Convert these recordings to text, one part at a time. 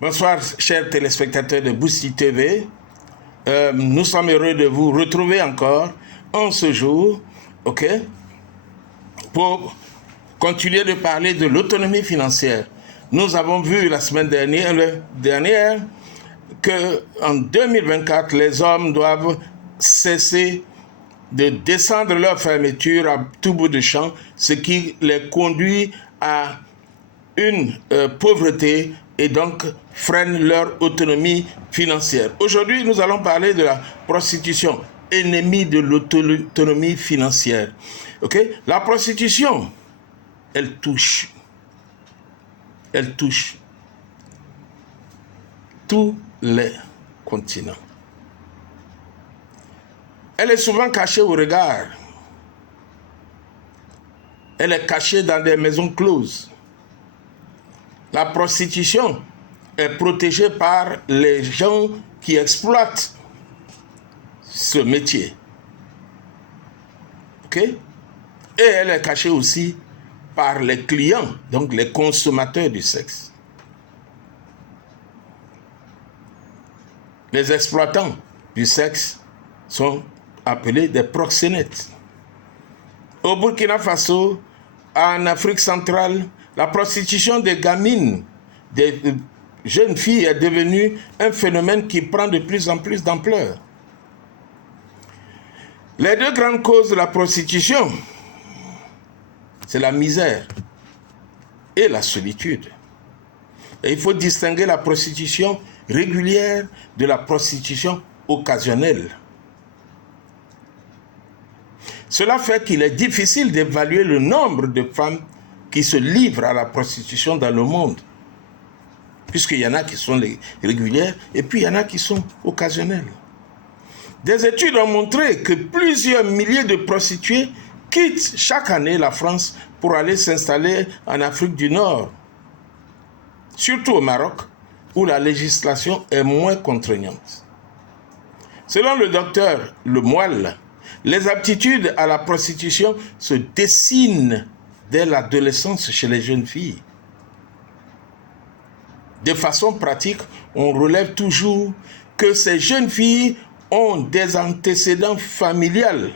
Bonsoir, chers téléspectateurs de Boosty TV. Nous sommes heureux de vous retrouver encore en ce jour, pour continuer de parler de l'autonomie financière. Nous avons vu la semaine dernière qu'en 2024, les hommes doivent cesser de descendre leur fermeture à tout bout de champ, ce qui les conduit à une pauvreté et donc freine leur autonomie financière. Aujourd'hui, nous allons parler de la prostitution, ennemie de l'autonomie financière. La prostitution, elle touche tous les continents. Elle est souvent cachée au regard. Elle est cachée dans des maisons closes. La prostitution est protégée par les gens qui exploitent ce métier. Et elle est cachée aussi par les clients, donc les consommateurs du sexe. Les exploitants du sexe sont appelés des proxénètes. Au Burkina Faso, en Afrique centrale, la prostitution des gamines, des jeunes filles, est devenue un phénomène qui prend de plus en plus d'ampleur. Les deux grandes causes de la prostitution, c'est la misère et la solitude. Et il faut distinguer la prostitution régulière de la prostitution occasionnelle. Cela fait qu'il est difficile d'évaluer le nombre de femmes qui se livrent à la prostitution dans le monde. Puisqu'il y en a qui sont régulières et puis il y en a qui sont occasionnelles. Des études ont montré que plusieurs milliers de prostituées quittent chaque année la France pour aller s'installer en Afrique du Nord. Surtout au Maroc, où la législation est moins contraignante. Selon le docteur Lemoyle, les aptitudes à la prostitution se dessinent dès l'adolescence chez les jeunes filles. De façon pratique, on relève toujours que ces jeunes filles ont des antécédents familiales.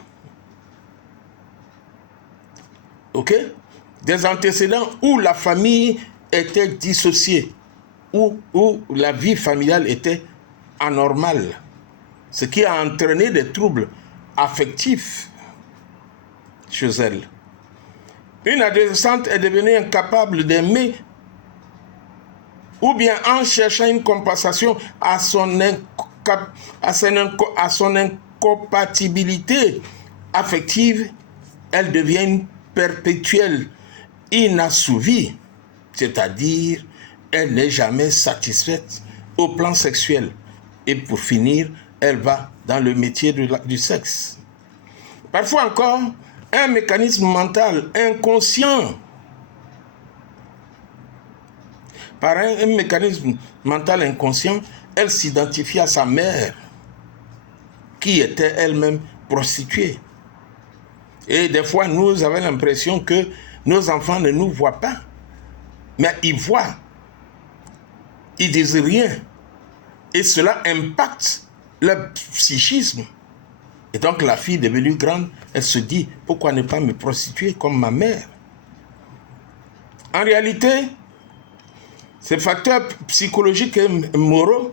Des antécédents où la famille était dissociée, où la vie familiale était anormale, ce qui a entraîné des troubles affectifs chez elles. Une adolescente est devenue incapable d'aimer, ou bien en cherchant une compensation à son incompatibilité affective, elle devient une perpétuelle inassouvie, c'est-à-dire elle n'est jamais satisfaite au plan sexuel. Et pour finir, elle va dans le métier du sexe. Parfois encore, un mécanisme mental inconscient. Par un mécanisme mental inconscient, elle s'identifie à sa mère, qui était elle-même prostituée. Et des fois, nous avons l'impression que nos enfants ne nous voient pas. Mais ils voient. Ils disent rien. Et cela impacte leur psychisme. Et donc la fille devenue grande, elle se dit, pourquoi ne pas me prostituer comme ma mère? En réalité, ces facteurs psychologiques et moraux,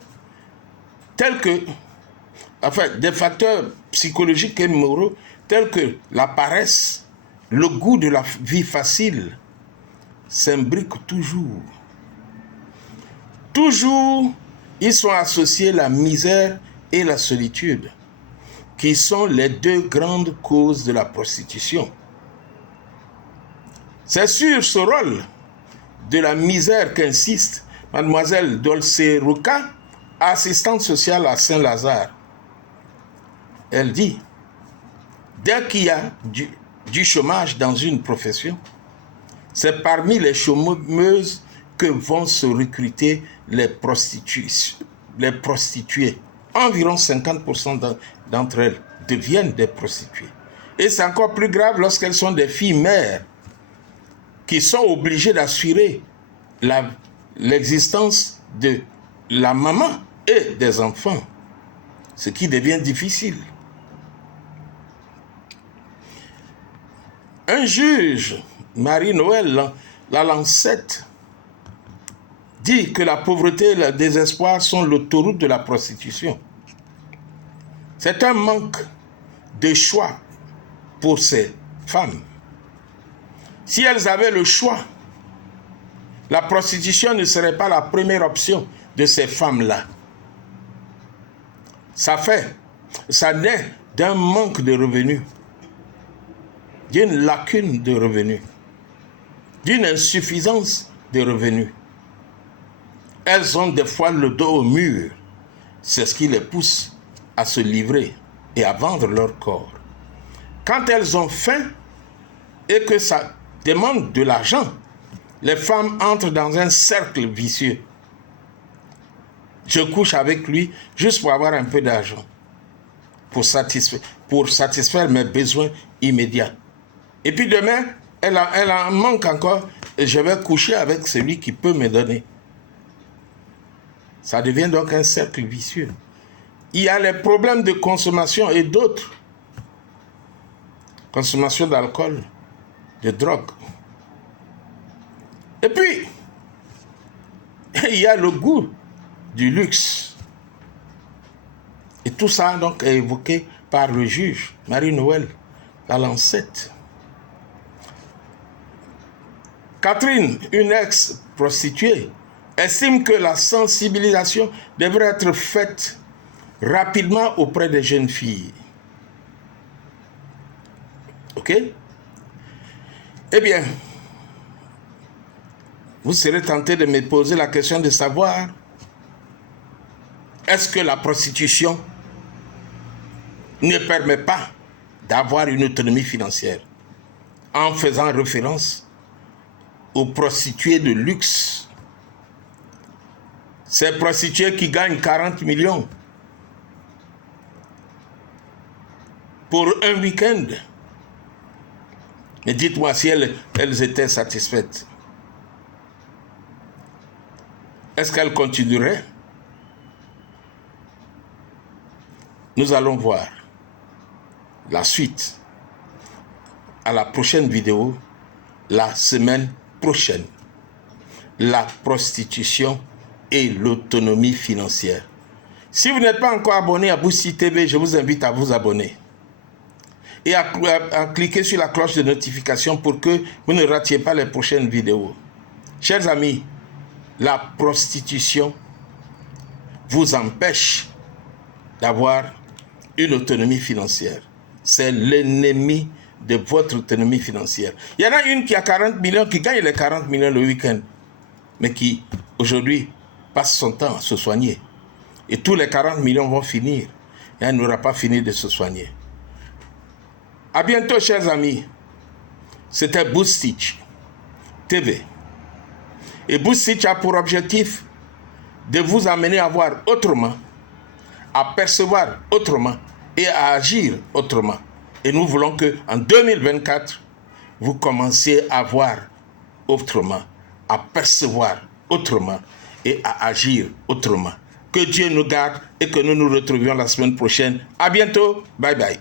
des facteurs psychologiques et moraux, tels que la paresse, le goût de la vie facile, s'imbriquent toujours. Toujours, ils sont associés la misère et la solitude, qui sont les deux grandes causes de la prostitution. C'est sur ce rôle de la misère qu'insiste mademoiselle Dolce Ruka, assistante sociale à Saint-Lazare. Elle dit, dès qu'il y a du chômage dans une profession, c'est parmi les chômeuses que vont se recruter les prostituées. Environ 50% d'entre elles deviennent des prostituées. Et c'est encore plus grave lorsqu'elles sont des filles mères qui sont obligées d'assurer l'existence de la maman et des enfants, ce qui devient difficile. Un juge, Marie-Noël, la Lancette, dit que la pauvreté et le désespoir sont l'autoroute de la prostitution. C'est un manque de choix pour ces femmes. Si elles avaient le choix, la prostitution ne serait pas la première option de ces femmes-là. Ça naît d'un manque de revenus, d'une lacune de revenus, d'une insuffisance de revenus. Elles ont des fois le dos au mur. C'est ce qui les pousse à se livrer et à vendre leur corps. Quand elles ont faim et que ça demande de l'argent, les femmes entrent dans un cercle vicieux. Je couche avec lui juste pour avoir un peu d'argent, pour satisfaire mes besoins immédiats. Et puis demain, elle en manque encore et je vais coucher avec celui qui peut me donner. Ça devient donc un cercle vicieux. Il y a les problèmes de consommation et d'autres. Consommation d'alcool, de drogue. Et puis, il y a le goût du luxe. Et tout ça donc est évoqué par le juge Marie-Noël, la Lancette. Catherine, une ex-prostituée, estime que la sensibilisation devrait être faite rapidement auprès des jeunes filles. Ok? Eh bien, vous serez tenté de me poser la question de savoir, est-ce que la prostitution ne permet pas d'avoir une autonomie financière en faisant référence aux prostituées de luxe? Ces prostituées qui gagnent 40 millions pour un week-end. Mais dites-moi si elles étaient satisfaites. Est-ce qu'elles continueraient? Nous allons voir la suite à la prochaine vidéo, la semaine prochaine. La prostitution et l'autonomie financière. Si vous n'êtes pas encore abonné à Boosty TV, je vous invite à vous abonner. Et à cliquer sur la cloche de notification pour que vous ne ratiez pas les prochaines vidéos. Chers amis, la prostitution vous empêche d'avoir une autonomie financière. C'est l'ennemi de votre autonomie financière. Il y en a une qui a 40 millions, qui gagne les 40 millions le week-end, mais qui, aujourd'hui, passe son temps à se soigner. Et tous les 40 millions vont finir. Et elle n'aura pas fini de se soigner. À bientôt, chers amis. C'était Boosty TV. Et Boosty a pour objectif de vous amener à voir autrement, à percevoir autrement et à agir autrement. Et nous voulons qu'en 2024, vous commenciez à voir autrement, à percevoir autrement et à agir autrement. Que Dieu nous garde et que nous nous retrouvions la semaine prochaine. À bientôt. Bye bye.